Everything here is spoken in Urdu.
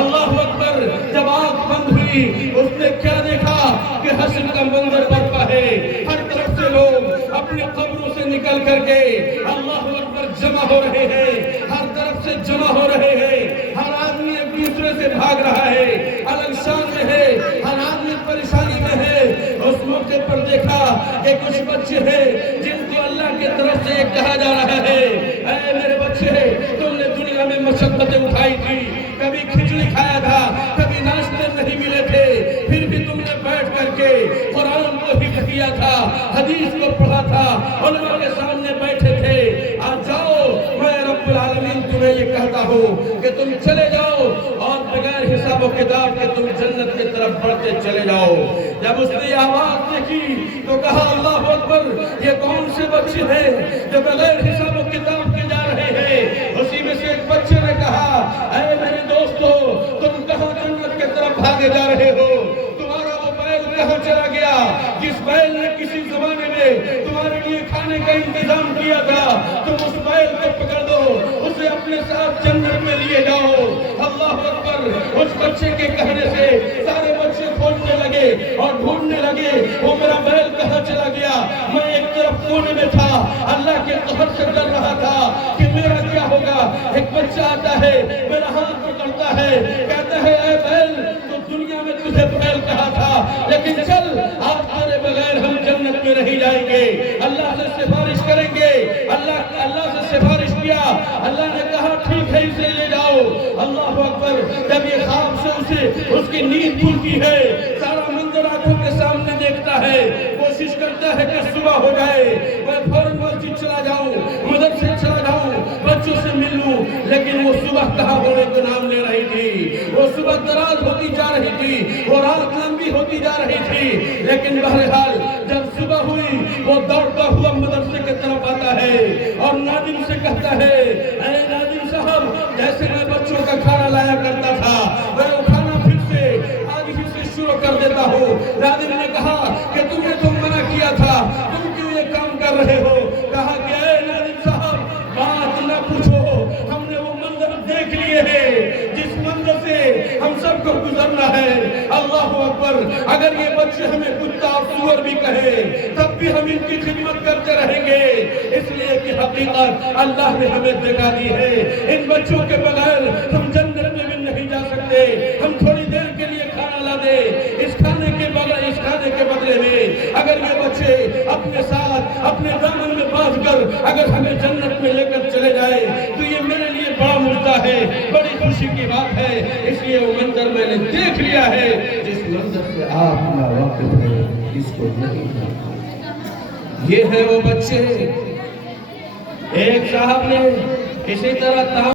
اللہ اکبر. جب آنکھ بند ہوئی اس نے کیا دیکھا کہ حشر کا منظر برپا ہے. ہر طرف سے لوگ اپنی قبروں سے نکل کر کے اللہ اکبر جمع ہو رہے ہیں. ہر طرف سے جمع ہو رہے ہیں. ہر آدمی ایک دوسرے سے بھاگ رہا ہے. الگ شان میں ہے. ہر آدمی پریشانی میں ہے. اس موقع پر دیکھا کہ کچھ بچے ہیں جن کو اللہ کی طرف سے کہا جا رہا ہے اے میرے بچے تم نے دنیا میں مشقتیں اٹھائی تھی. کبھی کھچڑی کھایا تھا, کبھی ناشتے نہیں ملے تھے, پھر بھی تم نے بیٹھ کر کے قرآن کو حفظ کیا تھا, حدیث کو پڑھا تھا, علماء کے سامنے بیٹھے تھے. آج جاؤ, میں رب العالمین تمہیں یہ کہتا ہوں کہ تم چلے جاؤ اور بغیر حساب و کتاب کے تم جنت کی طرف بڑھتے چلے جاؤ. جب اس نے آواز دیکھی تو کہا اللہ اکبر, یہ کون سے بچے ہیں جو بغیر حساب و کتاب کے جا رہے ہیں. اسی میں سے ایک بچے نے کہا اے میرے دوستو, تم کہاں جنت کی طرف بھاگے جا رہے ہو؟ تمہارا وہ بیل کہاں چلا گیا جس بیل نے کسی زمانے میں تمہارے لیے کھانے کا انتظام کیا تھا؟ تم اس بیل کو پکڑ دو, اسے اپنے ساتھ جنت میں لیے جاؤ. اللہ اکبر. اس بچے کے کہنے سے سارے بچے کھولنے لگے اور ڈھونڈنے لگے وہ میرا بیل کہاں چلا گیا. میں ایک طرف کونے میں تھا, اللہ کے قہر سے ڈر رہا تھا کہ میرا کیا ہوگا. ایک بچہ آتا ہے, میرا ہاتھ پکڑتا ہے, کہتا ہے اے بیل, تو دنیا میں تجھے بیل کہا تھا, لیکن چل آج تیرے بغیر ہم جنت میں نہیں جائیں گے. اللہ سے سفارش کریں گے. اللہ سے سفارش کیا. اللہ نے کہا ٹھیک ہے, اسے لے جاؤ. اللہ اکبر. جب یہ خواب سے اس کی نیند کھلتی ہے, سارا منظر آنکھوں کے سامنے دیکھتا ہے, کوشش کرتا ہے کہ صبح ہو جائے, میں فوراً مسجد چلا جاؤں, مدرسے چلا جاؤں, بچوں سے مل لوں. لیکن وہ صبح کہاں ہونے کا نام لے رہی تھی. وہ صبح دراز ہوتی جا رہی تھی, وہ رات لمبی ہوتی جا رہی تھی. لیکن بہرحال جب صبح ہوئی وہ دوڑتا ہوا مدرسے کی طرف آتا ہے اور ناظم سے کہتا ہے اے ناظم صاحب, جیسے میں بچوں کا کھانا لایا کرتا تھا, میں وہ کھانا پھر سے آج ہی سے شروع کر دیتا ہوں. ناظم نے کہا کہ تمہیں تو منع کیا تھا, تم کیوں یہ کام کر رہے ہو؟ کہا کہ اے ناظم صاحب, بات نہ پوچھو, ہم نے وہ منظر دیکھ لیے ہیں جس منظر سے ہم سب کو گزرنا ہے. اللہ اکبر. اگر یہ بچے ہمیں کتا اور سور بھی کہے تب بھی ہم ان کی خدمت کرتے رہیں گے, اس لیے کہ حقیقت اللہ نے ہمیں دکھا دی ہے. ان بچوں کے بغیر ہم جنت میں بھی نہیں جا سکتے. ہم تھوڑی دیر کے لیے کھانا لا دے, اس کھانے کے بدلے میں اگر یہ بچے اپنے ساتھ اپنے دامن میں باندھ کر اگر ہمیں جنت میں لے کر چلے جائے تو یہ میرے لیے بڑا مجدہ ہے, بڑی خوشی کی بات ہے. اس لیے وہ منظر میں نے دیکھ لیا ہے جس منظر سے آپ نا واقف ہے, اس کو نہیں جانتا. یہ ہے وہ بچے. ایک صاحب نے اسی طرح